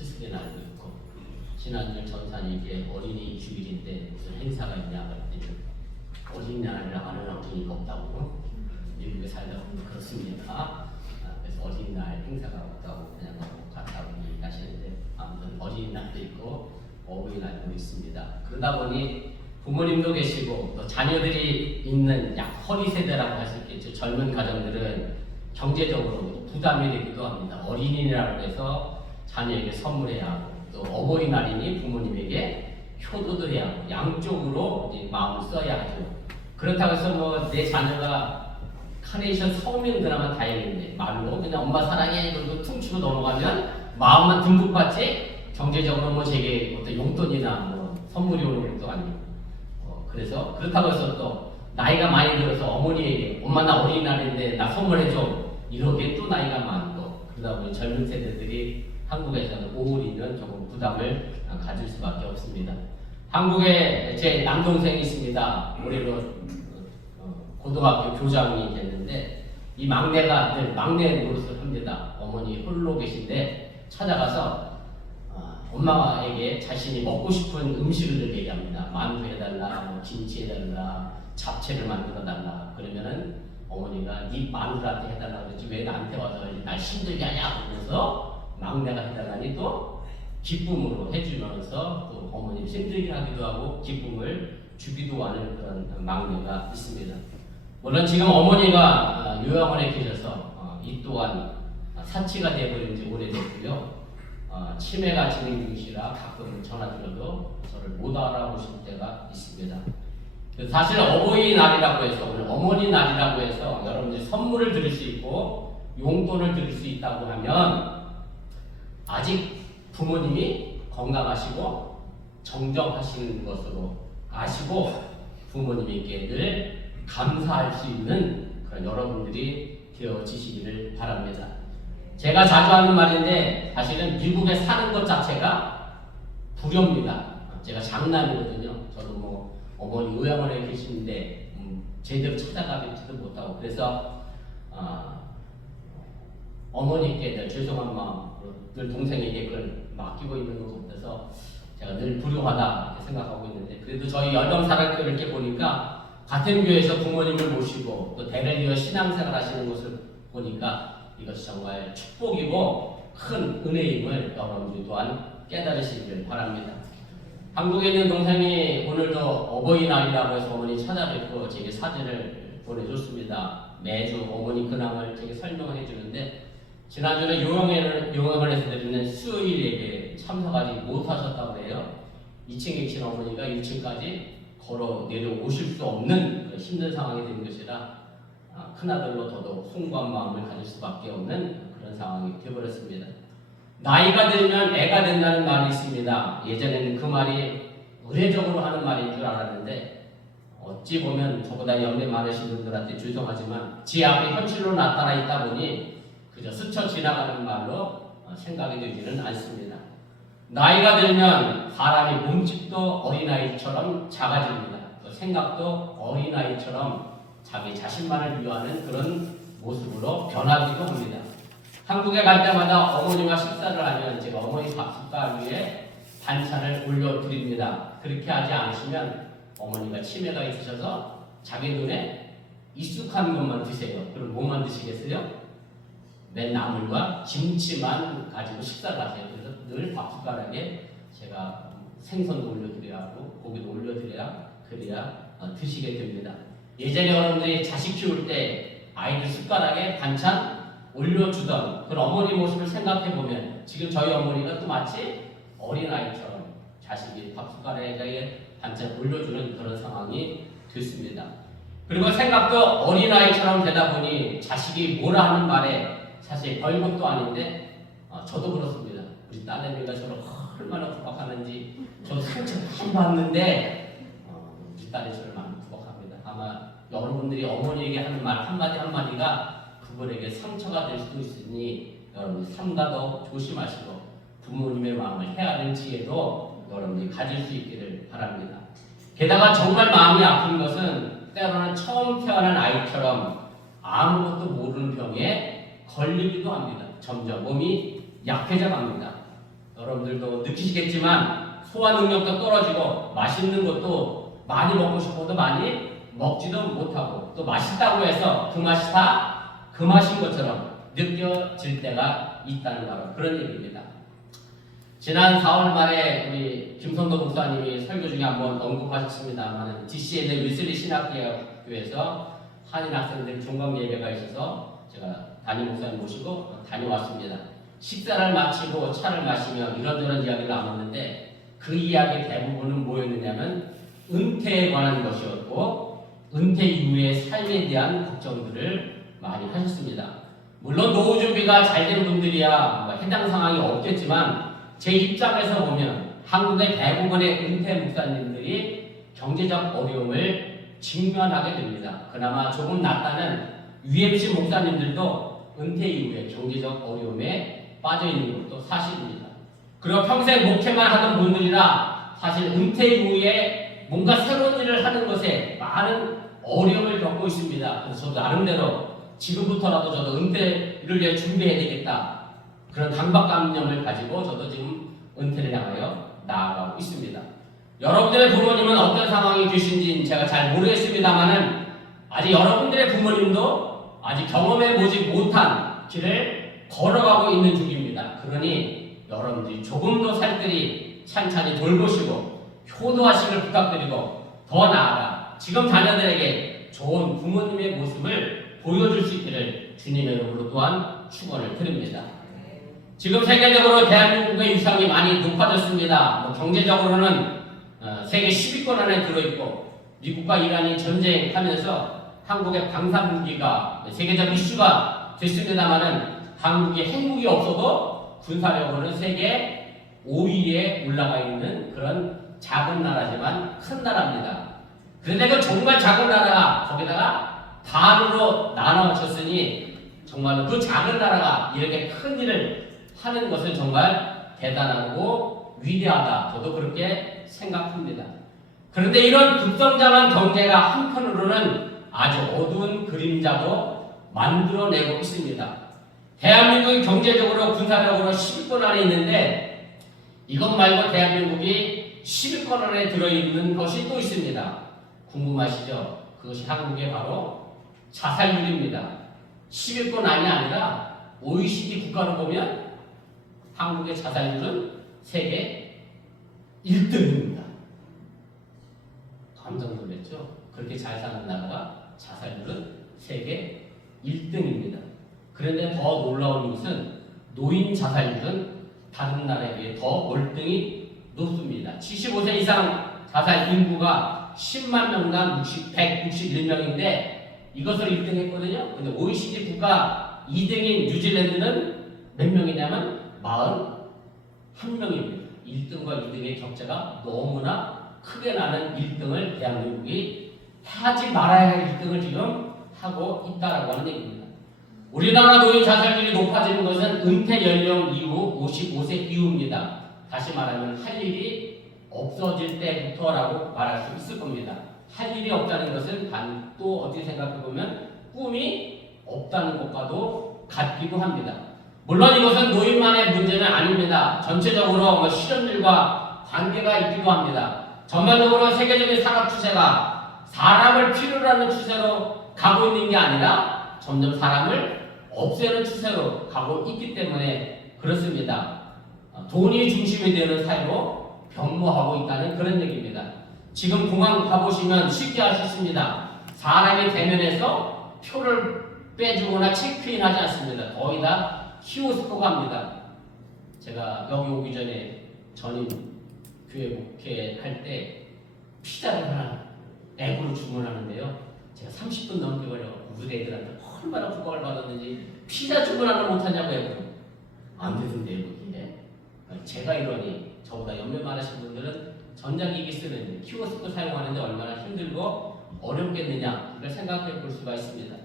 스승의 날도 있고, 지난주 전산이 이게 어린이 주일인데 무슨 행사가 있냐 그랬더니 어린이날을 아는 어린이가 없다고. 미국에 살다 보면 그렇습니다. 그래서 어린이날 행사가 없다고 그냥 갔다고 얘기하시는데, 아무튼 어린이날도 있고 어버이날도 있습니다. 그러다 보니 부모님도 계시고 또 자녀들이 있는 약 허리 세대라고 할 수 있겠죠. 젊은 가정들은 경제적으로 부담이 되기도 합니다. 어린이날이라고 해서 자녀에게 선물해야 하고, 또 어버이날이니 부모님에게 효도도 해야 하고, 양쪽으로 이제 마음을 써야 하죠. 그렇다고 해서 뭐 내 자녀가 카네이션 성우면 그나마 다행인데, 말로 그냥 엄마 사랑해 그러고 퉁치고 넘어가면 마음만 듬뿍 받지 경제적으로 뭐 제게 어떤 용돈이나 뭐 선물이 오는 것도 아니고, 그래서 그렇다고 해서 또 나이가 많이 들어서 어머니에게 엄마 나 어린이날인데 나 선물해줘 이렇게 또 나이가 많고, 그러다 보니 젊은 세대들이 한국에서는 오울이는 조금 부담을 가질 수밖에 없습니다. 한국에 제 남동생이 있습니다. 올해로 고등학교 교장이 됐는데, 이 막내가 늘 막내 노릇을 합니다. 어머니 홀로 계신데 찾아가서 엄마에게 자신이 먹고 싶은 음식을 얘기합니다. 만두 해달라, 뭐 김치 해달라, 잡채를 만들어 달라. 그러면은 어머니가 네 마누라한테 해달라 그러지 왜 나한테 와서 날 힘들게 하냐 그러면서 막내가 해달라니 또 기쁨으로 해주면서 또 어머니 힘들게 하기도 하고 기쁨을 주기도 하는 그런 막내가 있습니다. 물론 지금 어머니가 요양원에 계셔서 이 또한 사치가 되어버린 지 오래됐고요. 치매가 진행 중이시라 가끔 전화 드려도 저를 못 알아보실 때가 있습니다. 사실 어버이날이라고 해서, 오늘 어머니 날이라고 해서 여러분들이 선물을 드릴 수 있고 용돈을 드릴 수 있다고 하면 아직 부모님이 건강하시고 정정하시는 것으로 아시고 부모님에게 늘 감사할 수 있는 그런 여러분들이 되어지시기를 바랍니다. 제가 자주 하는 말인데 사실은 미국에 사는 것 자체가 불효입니다. 제가 장남이거든요. 저도 뭐 어머니 요양원에 계시는데 제대로 찾아가지도 못하고, 그래서 어머니께 늘 죄송한 마음으로 늘 동생에게 그걸 맡기고 있는 것 같아서 제가 늘 불효하다 이렇게 생각하고 있는데, 그래도 저희 열방사랑교회를 이렇게 보니까 같은 교회에서 부모님을 모시고 또 대를 이어 신앙생활 하시는 것을 보니까 이것이 정말 축복이고 큰 은혜임을 여러분들이 또한 깨달으시기를 바랍니다. 한국에 있는 동생이 오늘도 어버이날이라고 해서 어머니 찾아뵙고 제게 사진을 보내줬습니다. 매주 어머니 근황을 제게 설명을 해주는데, 지난주는 요양원에서 드리는 수요일 예배에 참석하지 못하셨다고 해요. 2층에 계신 어머니가 1층까지 걸어 내려오실 수 없는 힘든 상황이 된 것이라 큰아들로 더더욱 숭고한 마음을 가질 수밖에 없는 그런 상황이 되어버렸습니다. 나이가 들면 애가 된다는 말이 있습니다. 예전에는 그 말이 의례적으로 하는 말인 줄 알았는데, 어찌 보면 저보다 연배 많으신 분들한테 죄송하지만 제 앞에 현실로 나타나 있다 보니 그저 스쳐 지나가는 말로 생각이 되지는 않습니다. 나이가 들면 사람의 몸집도 어린아이처럼 작아집니다. 또 생각도 어린아이처럼 자기 자신만을 위하는 그런 모습으로 변하기도 합니다. 한국에 갈 때마다 어머니와 식사를 하면 제가 어머니 밥숟갈 위에 반찬을 올려드립니다. 그렇게 하지 않으시면 어머니가 치매가 있으셔서 자기 눈에 익숙한 것만 드세요. 그럼 뭐만 드시겠어요? 맨 나물과 김치만 가지고 식사를 하세요. 그래서 늘 밥숟가락에 제가 생선도 올려드려야 하고 고기도 올려드려야 그래야 드시게 됩니다. 예전에 여러분들이 자식 키울 때 아이들 숟가락에 반찬 올려주던 그런 어머니 모습을 생각해보면 지금 저희 어머니가 또 마치 어린아이처럼 자식이 밥숟가락에 반찬 올려주는 그런 상황이 됐습니다. 그리고 생각도 어린아이처럼 되다 보니 자식이 뭐라 하는 말에 사실 별것도 아닌데 저도 그렇습니다. 우리 딸내미가 저를 얼마나 구박하는지 저 상처 많이 받는데 우리 딸이 저를 많이 구박합니다. 아마 여러분들이 어머니에게 하는 말 한마디 한마디가 그분에게 상처가 될 수도 있으니 여러분 삼가도 조심하시고 부모님의 마음을 헤아릴 지혜도 여러분이 가질 수 있기를 바랍니다. 게다가 정말 마음이 아픈 것은 때로는 처음 태어난 아이처럼 아무것도 모르는 병에 걸리기도 합니다. 점점 몸이 약해져 갑니다. 여러분 느끼시겠지만 소화 능력도 떨어지고 맛있는 것도 많이 먹고 싶어도 많이 먹지도 못하고 또 맛있다고 해서 그 맛이 다 그 맛인 것처럼 느껴질 때가 있다는 바로 그런 얘기입니다. 지난 4월 말에 우리 김선도 목사님이 설교 중에 한번 언급하셨습니다만 DC에 윌슬리 신학교에서 한인 학생들 종강 예배가 있어서 제가 담임 목사님 모시고 다녀왔습니다. 식사를 마치고 차를 마시며 이런저런 이야기를 나눴는데 그 이야기 대부분은 뭐였느냐면 은퇴에 관한 것이었고 은퇴 이후의 삶에 대한 걱정들을 많이 하셨습니다. 물론 노후 준비가 잘 된 분들이야 해당 상황이 없겠지만 제 입장에서 보면 한국의 대부분의 은퇴 목사님들이 경제적 어려움을 직면하게 됩니다. 그나마 조금 낫다는 UMC 목사님들도 은퇴 이후에 경제적 어려움에 빠져 있는 것도 사실입니다. 그리고 평생 목회만 하던 분들이라 사실 은퇴 이후에 뭔가 새로운 일을 하는 것에 많은 어려움을 겪고 있습니다. 그래서 저도 나름대로 지금부터라도 저도 은퇴를 위해 준비해야 되겠다. 그런 강박관념을 가지고 저도 지금 은퇴를 향하여 나아가고 있습니다. 여러분들의 부모님은 어떤 상황이 계신지는 제가 잘 모르겠습니다만은 아직 여러분들의 부모님도 아직 경험해보지 못한 길을 걸어가고 있는 중입니다. 그러니 여러분들이 조금 더 살뜰히 찬찬히 돌보시고 효도하시길 부탁드리고 더 나아가 지금 자녀들에게 좋은 부모님의 모습을 보여줄 수 있기를 주님의 이름으로 또한 축원을 드립니다. 지금 세계적으로 대한민국의 위상이 많이 높아졌습니다. 경제적으로는 세계 10위권 안에 들어있고 미국과 이란이 전쟁하면서 한국의 방산무기가 세계적 이슈가 됐습니다만은 한국이 핵무기 없어도 군사력으로는 세계 5위에 올라가 있는 그런 작은 나라지만 큰 나라입니다. 그런데 그 정말 작은 나라가 거기다가 반으로 나눠졌으니 정말로 그 작은 나라가 이렇게 큰 일을 하는 것은 정말 대단하고 위대하다. 저도 그렇게 생각합니다. 그런데 이런 급성장한 경제가 한편으로는 아주 어두운 그림자도 만들어내고 있습니다. 대한민국이 경제적으로 군사력으로 10위권 안에 있는데 이것 말고 대한민국이 10위권 안에 들어있는 것이 또 있습니다. 궁금하시죠? 그것이 한국의 바로 자살률입니다. 10위권 안이 아니라 OECD 국가로 보면 한국의 자살률은 세계 1등입니다. 깜짝 놀랐죠? 그렇게 잘 사는 나라가 자살률은 세계 1등입니다. 그런데 더 놀라운 것은 노인 자살률은 다른 나라에 비해 더 월등히 높습니다. 75세 이상 자살 인구가 10만 명당 161명인데 이것을 1등 했거든요. 근데 OECD 국가 2등인 뉴질랜드는 몇 명이냐면 41명입니다. 1등과 2등의 격차가 너무나 크게 나는 1등을 대한민국이 하지 말아야 할 1등을 지금 하고 있다라고 하는 얘기입니다. 우리나라 노인 자살률이 높아지는 것은 은퇴 연령 이후 55세 이후입니다. 다시 말하면 할 일이 없어질 때부터라고 말할 수 있을 겁니다. 할 일이 없다는 것은 또 어떻게 생각해보면 꿈이 없다는 것과도 같기도 합니다. 물론 이것은 노인만의 문제는 아닙니다. 전체적으로 실업률과 관계가 있기도 합니다. 전반적으로 세계적인 산업 추세가 사람을 필요로 하는 추세로 가고 있는 게 아니라 점점 사람을 없애는 추세로 가고 있기 때문에 그렇습니다. 돈이 중심이 되는 사회로 변모하고 있다는 그런 얘기입니다. 지금 공항 가보시면 쉽게 알 수 있습니다. 사람이 대면해서 표를 빼주거나 체크인하지 않습니다. 거의 다 키오스크가 합니다. 제가 여기 오기 전에 전임 교회 목회할 때 피자를 하나 앱으로 주문하는데요. 제가 30분 넘게 걸려 우리 애들한테 얼마나 부각을 받았는지 피자 주문하는 못하냐고 앱으로 안 되던데요. 그게 제가 이러니 저보다 연배 많으신 분들은 전자기기 쓰는 키오스크 사용하는데 얼마나 힘들고 어렵겠느냐 이걸 생각해 볼 수가 있습니다.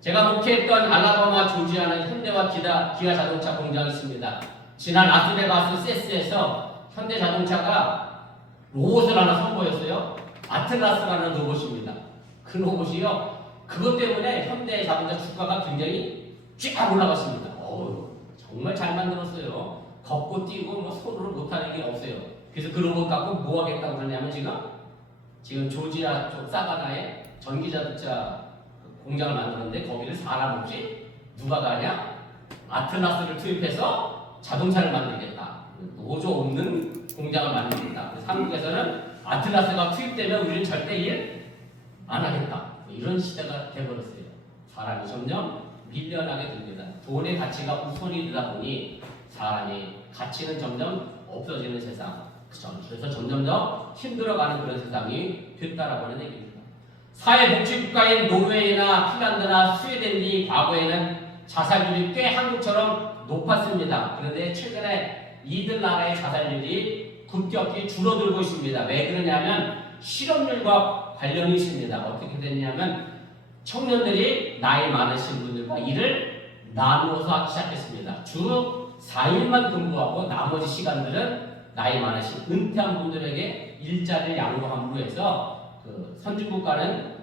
제가 목회했던 알라바마 조지아는 현대와 기아 자동차 공장이 있습니다. 지난 라스베가스 세스에서 현대자동차가 로봇을 하나 선보였어요. 아틀라스라는 로봇입니다. 그 로봇이요. 그것 때문에 현대자동차 주가가 굉장히 쫙 올라갔습니다. 정말 잘 만들었어요. 걷고 뛰고 뭐 손으로 못하는 게 없어요. 그래서 그 로봇 갖고 뭐 하겠다고 그러냐면 지금 조지아 쪽 사바나에 전기자동차 공장을 만드는데 거기를 사람 없이 누가 가냐? 아틀라스를 투입해서 자동차를 만들겠다. 노조 없는 공장을 만들겠다. 그래서 한국에서는 아틀라스가 투입되면 우리는 절대 일 안 하겠다. 이런 시대가 돼버렸어요. 사람이 점점 밀려나게 됩니다. 돈의 가치가 우선이 되다 보니 사람이 가치는 점점 없어지는 세상. 그래서 점점 더 힘들어가는 그런 세상이 됐다라고 하는 얘기입니다. 사회복지국가인 노르웨이나 핀란드나 스웨덴이 과거에는 자살률이 꽤 한국처럼 높았습니다. 그런데 최근에 이들 나라의 자살률이 급격히 줄어들고 있습니다. 왜 그러냐면 실업률과 관련이 있습니다. 어떻게 됐냐면 청년들이 나이 많으신 분들과 일을 나누어서 하기 시작했습니다. 주 4일만 근무하고 나머지 시간들은 나이 많으신 은퇴한 분들에게 일자리를 양보함으로 해서 그 선진국가는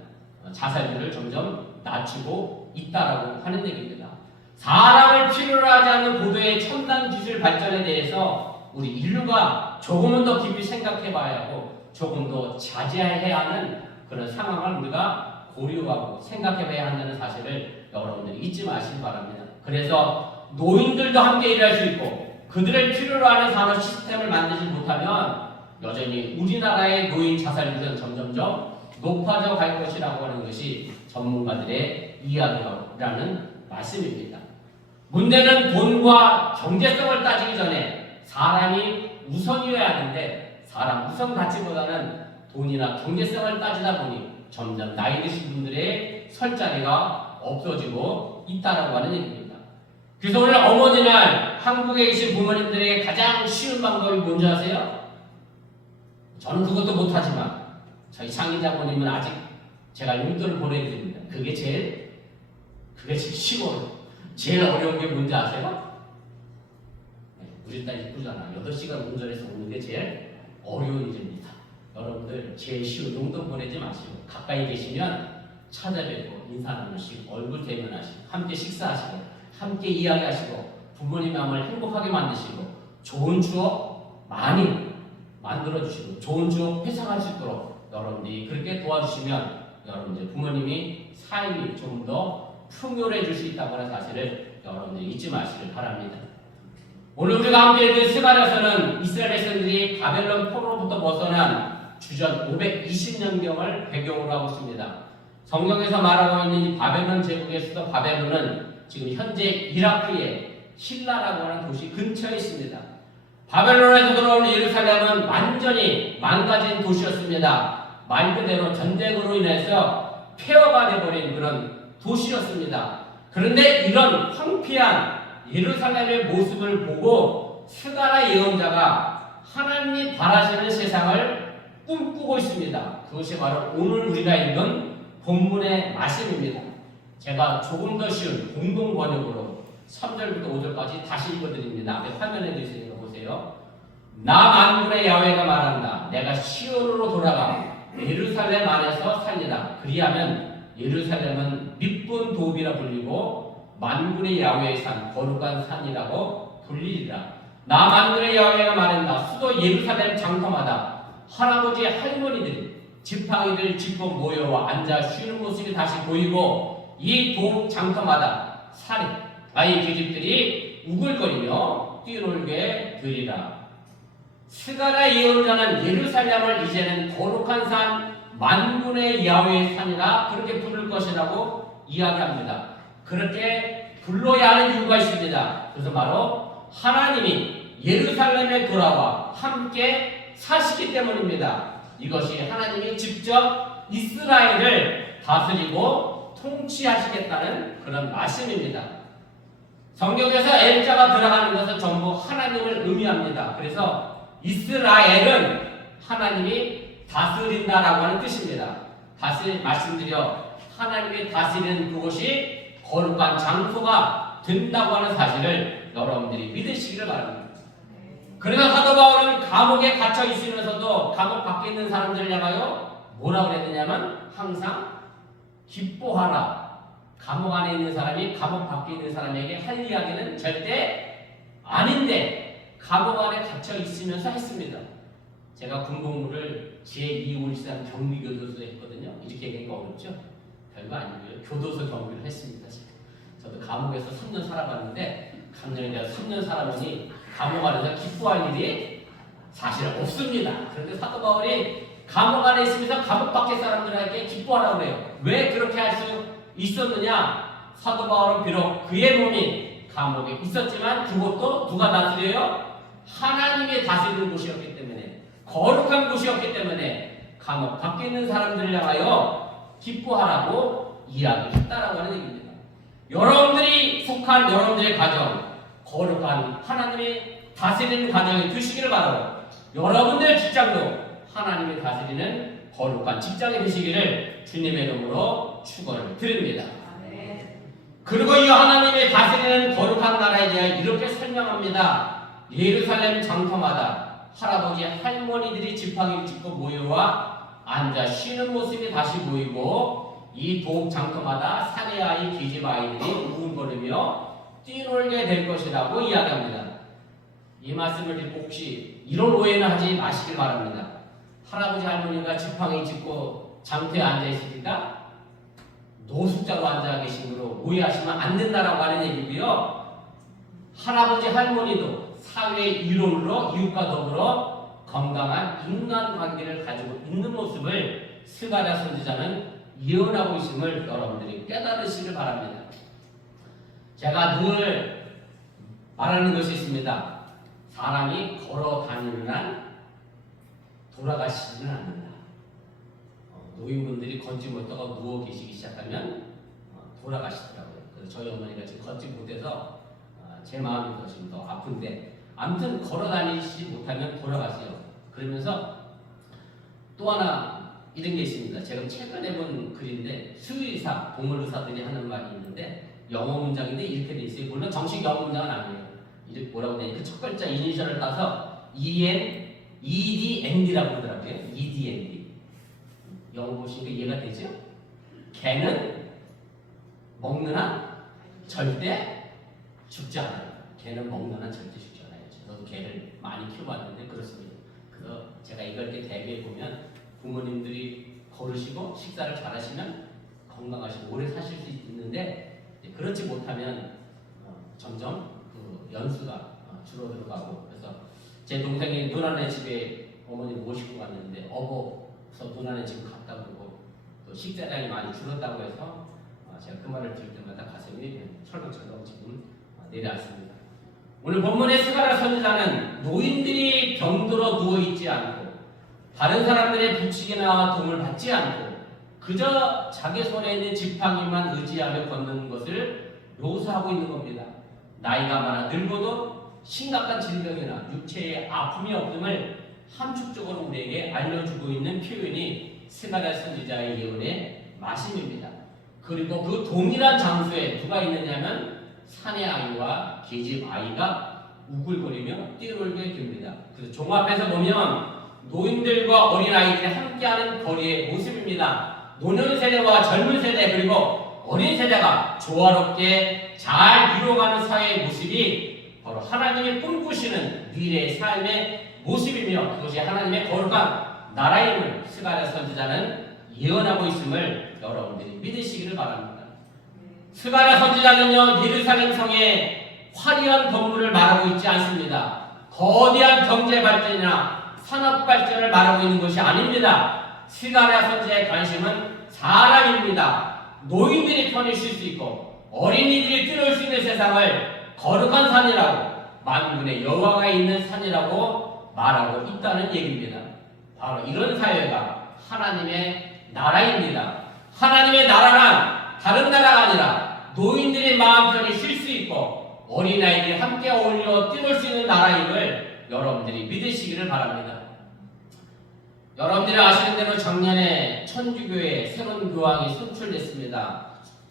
자살률을 점점 낮추고 있다라고 하는 얘기입니다. 사람을 필요로 하지 않는 고도의 첨단 기술 발전에 대해서 우리 인류가 조금은 더 깊이 생각해 봐야 하고 조금 더 자제해야 하는 그런 상황을 우리가 고려하고 생각해 봐야 한다는 사실을 여러분들이 잊지 마시기 바랍니다. 그래서 노인들도 함께 일할 수 있고 그들을 필요로 하는 산업 시스템을 만들지 못하면 여전히 우리나라의 노인 자살률은 점점점 높아져 갈 것이라고 하는 것이 전문가들의 이야기라는 말씀입니다. 문제는 돈과 경제성을 따지기 전에 사람이 우선이어야 하는데 사람 우선 가치보다는 돈이나 경제성을 따지다 보니 점점 나이 드신 분들의 설 자리가 없어지고 있다라고 하는 얘기입니다. 그래서 오늘 어머니날 한국에 계신 부모님들에게 가장 쉬운 방법이 뭔지 아세요? 저는 그것도 못하지만 저희 창의자분님은 아직 제가 용돈을 보내드립니다. 그게 제일 쉬워요. 제일 어려운 게 뭔지 아세요? 우리 딸 이쁘잖아. 8시간 운전해서 오는 게 제일 어려운 일입니다. 여러분들 제일 쉬운 용돈 보내지 마시고 가까이 계시면 찾아뵙고 인사 나누시고 얼굴 대면하시고 함께 식사하시고 함께 이야기하시고 부모님 마음을 행복하게 만드시고 좋은 추억 많이 만들어주시고 좋은 추억 회상할 수 있도록 여러분들이 그렇게 도와주시면 여러분들 부모님이 삶이 좀 더 풍요해질 수 있다고 하는 사실을 여러분들이 잊지 마시길 바랍니다. 오늘 우리가 함께 읽은 스가랴서는 이스라엘 백성들이 바벨론 포로로부터 벗어난 주전 520년경을 배경으로 하고 있습니다. 성경에서 말하고 있는 이 바벨론 제국의 수도 바벨론은 지금 현재 이라크의 힐라라고 하는 도시 근처에 있습니다. 바벨론에서 들어온 예루살렘은 완전히 망가진 도시였습니다. 말 그대로 전쟁으로 인해서 폐허가 되어버린 그런 도시였습니다. 그런데 이런 황폐한 예루살렘의 모습을 보고 스가랴 예언자가 하나님이 바라시는 세상을 꿈꾸고 있습니다. 그것이 바로 오늘 우리가 읽은 본문의 말씀입니다. 제가 조금 더 쉬운 공동 번역으로 3절부터 5절까지 다시 읽어드립니다. 앞에 화면에 있으니까 보세요. 나 만군의 야훼가 말한다. 내가 시온으로 돌아가 예루살렘 안에서 살리라. 그리하면 예루살렘은 미쁜 도비라 불리고 만군의 야훼의 산 거룩한 산이라고 불리리라. 나 만군의 야훼가 말한다. 수도 예루살렘 장터마다 할아버지 할머니들이 지팡이를 짚고 모여와 앉아 쉬는 모습이 다시 보이고 이 도 장터마다 살인 아이 계집들이 우글거리며 뛰놀게 되리라. 스가랴 예언자는 예루살렘을 이제는 거룩한 산 만군의 야훼의 산이라 그렇게 부를 것이라고 이야기합니다. 그렇게 불러야 하는 이유가 있습니다. 그래서 바로 하나님이 예루살렘에 돌아와 함께 사시기 때문입니다. 이것이 하나님이 직접 이스라엘을 다스리고 통치하시겠다는 그런 말씀입니다. 성경에서 L자가 들어가는 것은 전부 하나님을 의미합니다. 그래서 이스라엘은 하나님이 다스린다라고 하는 뜻입니다. 다시 말씀드려 하나님이 다스리는 그곳이 거룩한 장소가 된다고 하는 사실을 여러분들이 믿으시기를 바랍니다. 그래서 사도 바울은 감옥에 갇혀 있으면서도 감옥 밖에 있는 사람들을 향하여 뭐라고 그랬느냐면 항상 기뻐하라. 감옥 안에 있는 사람이 감옥 밖에 있는 사람에게 할 이야기는 절대 아닌데 감옥 안에 갇혀 있으면서 했습니다. 제가 군복무를 제2호일상 경비교도소에 했거든요. 이렇게 얘기하기가 어렵죠? 별거 아니고요. 교도소 경비를 했습니다. 저도 감옥에서 3년 살아봤는데 감옥에 대해서 3년 살아보니 감옥 안에서 기뻐할 일이 사실 없습니다. 그런데 사도 바울이 감옥 안에 있으면서 감옥 밖의 사람들에게 기뻐하라고 그래요. 왜 그렇게 할 수 있었느냐? 사도 바울은 비록 그의 몸이 감옥에 있었지만 그것도 누가 다스려요? 하나님이 다스리는 곳이었기 때문에, 거룩한 곳이었기 때문에 감옥 밖에 있는 사람들을 향하여 기뻐하라고 이야기했다라고 하는 얘기입니다. 여러분들이 속한 여러분들의 가정, 거룩한 하나님이 다스리는 가정이 되시기를 바라고, 여러분들 직장도 하나님이 다스리는 거룩한 직장이 되시기를 주님의 이름으로 축원을 드립니다. 그리고 이 하나님이 다스리는 거룩한 나라에 대해 이렇게 설명합니다. 예루살렘 장터마다 할아버지 할머니들이 지팡이를 짚고 모여와 앉아 쉬는 모습이 다시 보이고, 이 도읍 장터마다 사내 아이, 계집 아이들이 우웅거리며 뛰놀게 될 것이라고 이야기합니다. 이 말씀을 듣고 혹시 이런 오해는 하지 마시길 바랍니다. 할아버지 할머니가 지팡이 짚고 장터에 앉아 있으니까 노숙자로 앉아 계신 거로 오해하시면 안 된다라고 하는 얘기고요. 할아버지 할머니도 사회의 일원으로 이웃과 더불어 건강한 인간관계를 가지고 있는 모습을 스가랴 선지자는 예언하고 있음을 여러분들이 깨달으시길 바랍니다. 제가 늘 말하는 것이 있습니다. 사람이 걸어 다니는 한 돌아가시지는 않는다. 노인분들이 걷지 못하고 누워 계시기 시작하면 돌아가시더라고요. 그래서 저희 어머니가 지금 걷지 못해서 제 마음이 더 아픈데, 아무튼 걸어 다니지 못하면 돌아가세요. 그러면서 또 하나 이런 게 있습니다. 제가 최근에 본 글인데, 수의사, 동물의사들이 하는 말이 있는데 영어 문장인데 이렇게 돼 있어요. 물론 정식 영어 문장은 아니에요. 이렇게 뭐라고 되니까 첫 글자 이니셜을 따서 EDND라고 그러더라고요. EDND. 영어 보시니까 이해가 되죠? 개는 먹는 한 절대 죽지 않아요. 개는 먹는 한 절대 죽지 않아요. 저도 개를 많이 키워봤는데 그렇습니다. 그래서 제가 이걸 이렇게 대비해 보면 부모님들이 걸으시고 식사를 잘하시면 건강하시고 오래 사실 수 있는데, 그렇지 못하면 점점 그 연수가 줄어들어가고, 그래서 제 동생이 누나네 집에 어머니를 모시고 갔는데 어버서 누나네 집 갔다 그러고 또 식사량이 많이 줄었다고 해서 제가 그 말을 들을 때마다 가슴이 철렁철렁 지금 내려앉습니다. 오늘 본문의 스가랴 선지자는 노인들이 병들어 누워있지 않고 다른 사람들의 부축이나 도움을 받지 않고 그저 자기 손에 있는 지팡이만 의지하며 걷는 것을 묘사하고 있는 겁니다. 나이가 많아 늙어도 심각한 질병이나 육체의 아픔이 없음을 함축적으로 우리에게 알려주고 있는 표현이 스가랴 선지자의 예언의 말씀입니다. 그리고 그 동일한 장소에 누가 있느냐면 사내 아이와 계집 아이가 우글거리며 뛰놀게 됩니다. 그래서 종합해서 보면 노인들과 어린아이들이 함께하는 거리의 모습입니다. 노년 세대와 젊은 세대 그리고 어린 세대가 조화롭게 잘 이루어가는 사회의 모습이 바로 하나님이 꿈꾸시는 미래의 삶의 모습이며, 그것이 하나님의 거룩한 나라임을 스가랴 선지자는 예언하고 있음을 여러분들이 믿으시기를 바랍니다. 스가랴 선지자는요, 예루살렘 성의 화려한 건물을 말하고 있지 않습니다. 거대한 경제 발전이나 산업 발전을 말하고 있는 것이 아닙니다. 스가랴 선지자의 관심은 사람입니다. 노인들이 편히 쉴 수 있고 어린이들이 뛰놀 수 있는 세상을 거룩한 산이라고, 만군의 여호와가 있는 산이라고 말하고 있다는 얘기입니다. 바로 이런 사회가 하나님의 나라입니다. 하나님의 나라란 다른 나라가 아니라 노인들이 마음 편히 쉴 수 있고 어린아이들이 함께 어울려 뛰놀 수 있는 나라임을 여러분들이 믿으시기를 바랍니다. 여러분들이 아시는 대로 작년에 천주교회 새로운 교황이 선출됐습니다.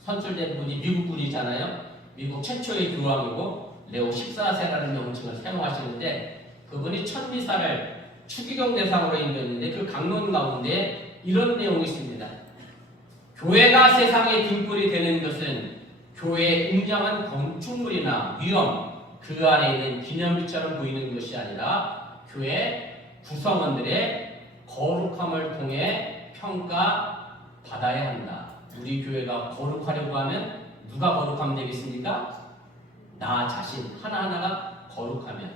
선출된 분이 미국 분이잖아요. 미국 최초의 교황이고 레오 14세라는 명칭을 사용하시는데, 그분이 천미사를 추기경 대상으로 인도했는데 그 강론 가운데 이런 내용이 있습니다. 교회가 세상의 등불이 되는 것은 교회의 웅장한 건축물이나 위험, 그 안에 있는 기념비처럼 보이는 것이 아니라 교회 구성원들의 거룩함을 통해 평가받아야 한다. 우리 교회가 거룩하려고 하면 누가 거룩하면 되겠습니까? 나 자신 하나하나가 거룩하면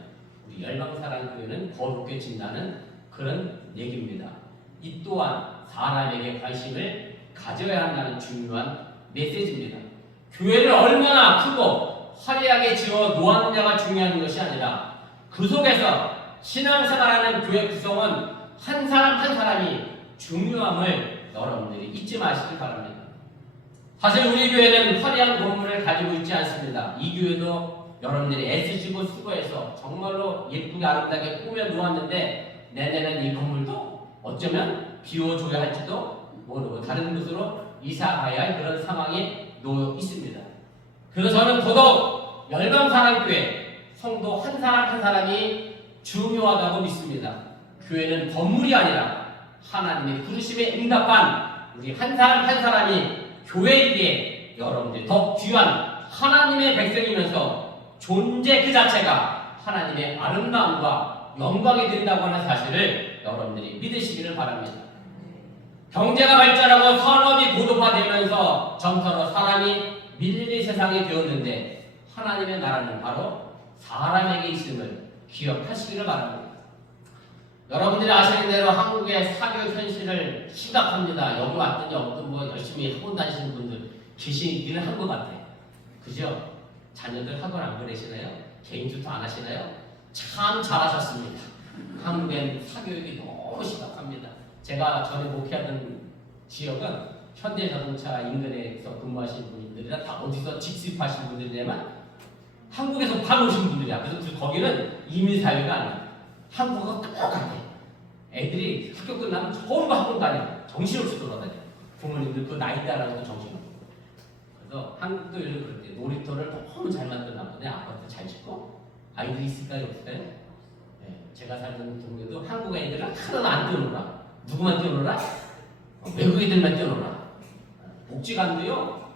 우리 열방사랑교회는 거룩해진다는 그런 얘기입니다. 이 또한 사람에게 관심을 가져야 한다는 중요한 메시지입니다. 교회를 얼마나 크고 화려하게 지어 놓았느냐가 중요한 것이 아니라 그 속에서 신앙생활하는 교회 구성원 한 사람 한 사람이 중요함을 여러분들이 잊지 마시길 바랍니다. 사실 우리 교회는 화려한 건물을 가지고 있지 않습니다. 이 교회도 여러분들이 애쓰시고 수고해서 정말로 예쁘게 아름답게 꾸며 놓았는데 내년엔 이 건물도 어쩌면 비워줘야 할지도 모르고 다른 곳으로 이사가야 할 그런 상황에 놓여 있습니다. 그래서 저는 더더욱 열방사랑교회 성도 한 사람 한 사람이 중요하다고 믿습니다. 교회는 건물이 아니라 하나님의 부르심에 응답한 우리 한 사람 한 사람이 교회이기에 여러분들이 더 귀한 하나님의 백성이면서 존재 그 자체가 하나님의 아름다움과 영광이 된다고 하는 사실을 여러분들이 믿으시기를 바랍니다. 경제가 발전하고 산업이 고도화되면서 점차로 사람이 밀릴 세상이 되었는데 하나님의 나라는 바로 사람에게 있음을 기억하시기를 바랍니다. 여러분들이 아시는 대로 한국의 사교육 현실을 심각합니다. 여기 왔더니 어떤 뭐 열심히 학원 다니시는 분들 계시기는 한 것 같아요. 그죠? 자녀들 학원 안 보내시나요? 개인 투표 안 하시나요? 참 잘하셨습니다. 한국엔 사교육이 너무 심각합니다. 제가 전에 목회하던 지역은 현대자동차 인근에서 근무하시는 분들이라 다 어디서 직습하신 분들이냐면 한국에서 바로 오신 분들이야. 그래서 거기는 이민사회가 아니야. 한국하고 똑같아. 애들이 학교 끝나면 전부 학원 다녀. 정신없이 돌아다녀. 부모님들 그 나이 따라서도 정신없고. 그래서 한국도 요즘 그렇게 놀이터를 너무 잘 만들나 보네. 아파트 잘 짓고. 아이들이 있을까요? 없을까요? 네, 제가 살던 동네도 한국 애들은 하나도 안 뛰어놀아. 누구만 뛰어놀아? 외국 애들만 뛰어놀아. 복지관도요.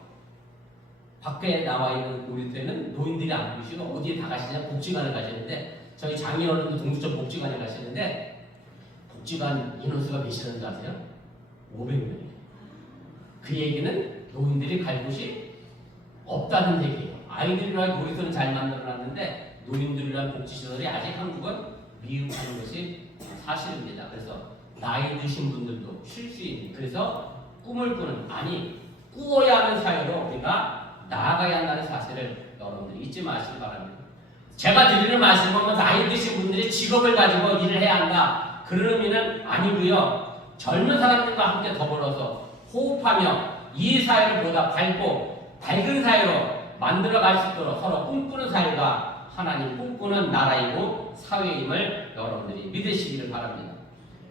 밖에 나와 있는 놀이터에는 노인들이 안 보이시고 어디에 다 가시냐? 복지관을 가시는데 저희 장인어른도 동두천 복지관에 가시는데 복지관 인원수가 몇이라는 줄 아세요? 500명이에요. 그 얘기는 노인들이 갈 곳이 없다는 얘기예요. 아이들을 위한 놀이터는 잘 만들어놨는데 노인들을 위한 복지시설이 아직 한국은 미흡한 것이 사실입니다. 그래서 나이 드신 분들도 쉴 수 있는, 그래서 꿈을 꾸는, 아니 꾸어야 하는 사회로 우리가 나아가야 한다는 사실을 여러분들이 잊지 마시기 바랍니다. 제가 드리는 말씀은 나이 드신 분들이 직업을 가지고 일을 해야 한다, 그런 의미는 아니고요. 젊은 사람들과 함께 더불어서 호흡하며 이 사회를 보다 밝고 밝은 사회로 만들어갈 수 있도록 서로 꿈꾸는 사회가 하나님 꿈꾸는 나라이고 사회임을 여러분들이 믿으시기를 바랍니다.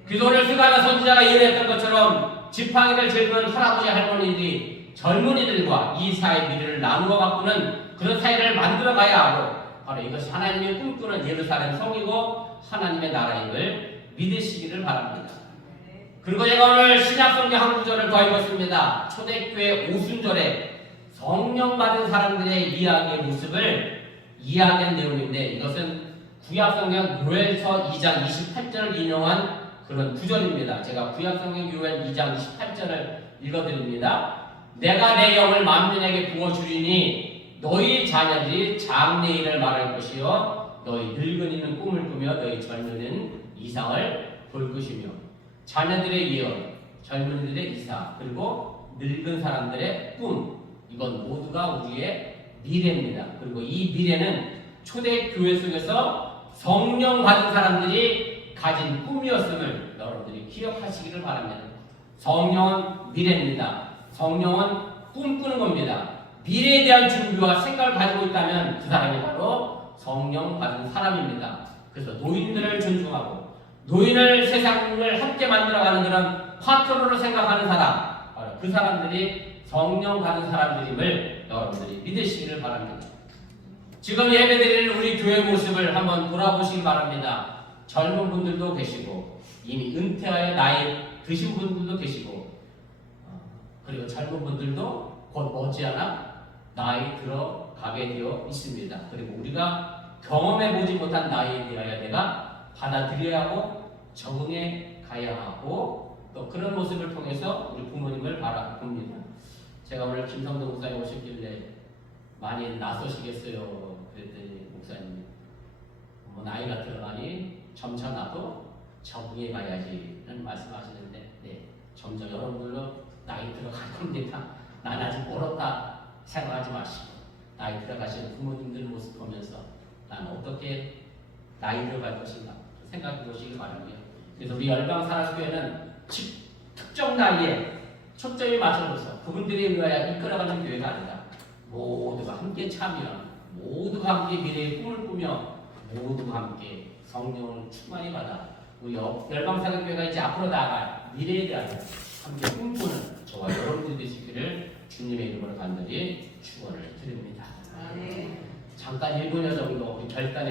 기도를 수가하는 선지자가 예언했던 것처럼 지팡이를 짚은 할아버지 할머니들이 젊은이들과 이 사회의 미래를 나누어 가꾸는 그런 사회를 만들어 가야 하고, 바로 이것이 하나님의 꿈꾸는 예루살렘 성이고 하나님의 나라임을 믿으시기를 바랍니다. 그리고 제가 오늘 신약성경 한 구절을 더 읽었습니다. 초대교회 오순절에 성령 받은 사람들의 이야기의 모습을 이야기한 내용인데, 이것은 구약성경 요엘서 2장 28절을 인용한 그런 구절입니다. 제가 구약성경 요엘 2장 28절을 읽어드립니다. 내가 내 영을 만민에게 부어주리니 너희 자녀들이 장래일을 말할 것이요 너희 늙은이는 꿈을 꾸며 너희 젊은이는 이상을 볼 것이며, 자녀들의 예언, 젊은이들의 이상, 그리고 늙은 사람들의 꿈, 이건 모두가 우리의 미래입니다. 그리고 이 미래는 초대교회 속에서 성령 받은 사람들이 가진 꿈이었음을 여러분들이 기억하시기를 바랍니다. 성령은 미래입니다. 성령은 꿈꾸는 겁니다. 미래에 대한 준비와 생각을 가지고 있다면 그 사람이 바로 성령 받은 사람입니다. 그래서 노인들을 존중하고 노인을 세상을 함께 만들어가는 그런 파트너로 생각하는 사람, 바로 그 사람들이 성령 받은 사람들임을 여러분들이 믿으시기를 바랍니다. 지금 예배드리는 우리 교회 모습을 한번 돌아보시기 바랍니다. 젊은 분들도 계시고 이미 은퇴하여 나이 드신 분들도 계시고, 그리고 젊은 분들도 곧 머지않아 나이 들어가게 되어 있습니다. 그리고 우리가 경험해보지 못한 나이에 대하여 내가 받아들여야 하고 적응해 가야 하고 또 그런 모습을 통해서 우리 부모님을 바라봅니다. 제가 오늘 김성도 목사님 오셨길래 많이 낯서시겠어요. 그랬더니 목사님 뭐 나이가 들어가니 점차 나도 적응해 가야지 라는 말씀하시는데 네, 점점 여러분들도 나이 들어갈 겁니다. 난 아직 멀었다 생각하지 마시고 나이 들어가시는 부모님들 모습 보면서 난 어떻게 나이 들어갈 것인가 생각해 보시기 바랍니다. 그래서 우리 열방사랑교회는 특정 나이에 초점이 맞춰져서 그분들에 의하여 이끌어가는 교회가 아니라 모두가 함께 참여, 모두가 함께 미래의 꿈을 꾸며 모두가 함께 성령을 충만히 받아 우리 열방사랑교회가 이제 앞으로 나아갈 미래에 대한 함께 꿈꾸는 저와 여러분들 되시기를 주님의 이름으로 간절히 축원을 드립니다. 네. 잠깐 1분여 정도 결단의